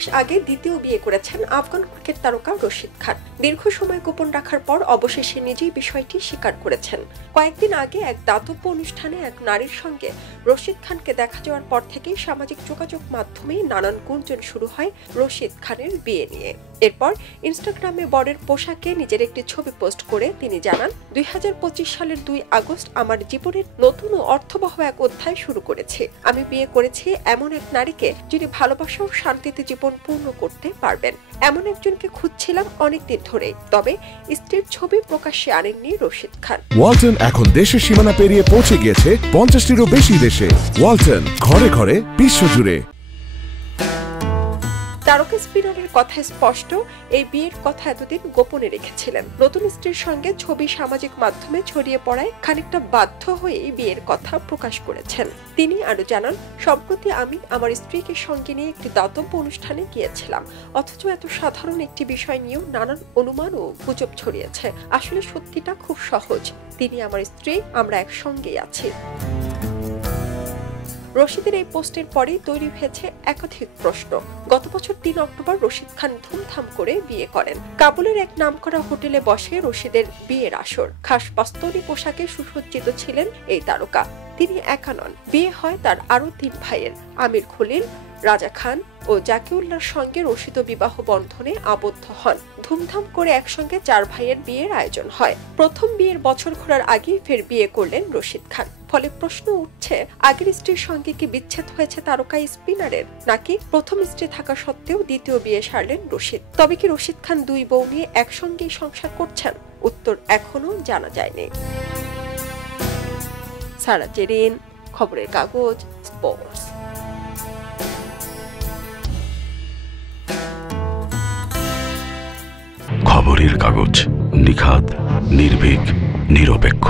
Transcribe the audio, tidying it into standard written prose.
মাস আগে দ্বিতীয় বিয়ে করেছেন আফগান ক্রিকেট তারকা রশিদ খান। দীর্ঘ সময় গোপন রাখার পর অবশেষে নিজেই বিষয়টি স্বীকার করেছেন। কয়েকদিন আগে এক দাতব্য অনুষ্ঠানে এক নারীর সঙ্গে রশিদ খানকে দেখা যাওয়ার পর থেকেই সামাজিক যোগাযোগ মাধ্যমে নানান গুঞ্জন শুরু হয় রশিদ খানের বিয়ে নিয়ে। এরপর ইনস্টাগ্রামে বরের পোশাকে নিজের একটি ছবি পোস্ট করে তিনি জানান, 2025 সালের 2 আগস্ট আমার জীবনের নতুন ও অর্থবহ এক অধ্যায় শুরু করেছে। আমি বিয়ে করেছি এমন এক নারীকে যিনি ভালোবাসা ও শান্তিতে জীবন পূর্ণ করতে পারবেন। এমন একজনকে খুঁজছিলাম অনেকদিন ধরে। তবে স্ত্রীর ছবি প্রকাশ্যে আনেননি রশিদ খান। ওয়ালটন এখন দেশের সীমানা পেরিয়ে পৌঁছে গিয়েছে 50টিরও বেশি দেশে। ওয়ালটন, ঘরে ঘরে বিশ্বজুড়ে। তারকা স্পিনারের কথা স্পষ্ট, এই বিয়ের কথা এতদিন গোপনে রেখেছিলেন। নতুন স্ত্রীর সঙ্গে ছবি সামাজিক মাধ্যমে ছড়িয়ে পড়ায় খানিকটা বাধ্য হয়ে বিয়ের কথা প্রকাশ করেছেন। তিনি আরো জানান, সম্প্রতি আমি আমার স্ত্রীকে সঙ্গে নিয়ে একটি দাতব্য অনুষ্ঠানে গিয়েছিলাম। অথচ এত সাধারণ একটি বিষয় নিয়েও নানান অনুমান ও গুজব ছড়িয়েছে। আসলে সত্যিটা খুব সহজ, তিনি আমার স্ত্রী, আমরা একসঙ্গেই আছি। রশিদের এই পোস্টের পরেই তৈরি হয়েছে একাধিক প্রশ্ন। গত বছর 3 অক্টোবর রশিদ খান ধুমধাম করে বিয়ে করেন। কাবুলের এক নামকরা হোটেলে বসে রশিদের বিয়ের আসর। খাস পাস্তরি পোশাকে সুসজ্জিত ছিলেন এই তারকা। তিনি একা নন, বিয়ে হয় তার আরো 3 ভাইয়ের। আমির খলিল, রাজা খান ও জাকিউল্লাহর সঙ্গে রশিদ বিবাহ বন্ধনে আবদ্ধ হন। ধুমধাম করে একসঙ্গে 4 ভাইয়ের বিয়ের আয়োজন হয়। প্রথম বিয়ের বছর ঘোরার আগেই ফের বিয়ে করলেন রশিদ খান। ফলে প্রশ্ন উঠছে, আগের স্ত্রীর সঙ্গে কি বিচ্ছেদ হয়েছে তারকা স্পিনারের, নাকি প্রথম স্ত্রী থাকা সত্ত্বেও দ্বিতীয় বিয়ে সারলেন রশিদ? তবে কি রশিদ খান 2 বউ নিয়ে একসঙ্গেই সংসার করছেন? উত্তর এখনো জানা যায়নি। সারা জেরিন, খবরের কাগজ, স্পোর্টস। খবরের কাগজ, নিখাত, নির্ভীক, নিরপেক্ষ।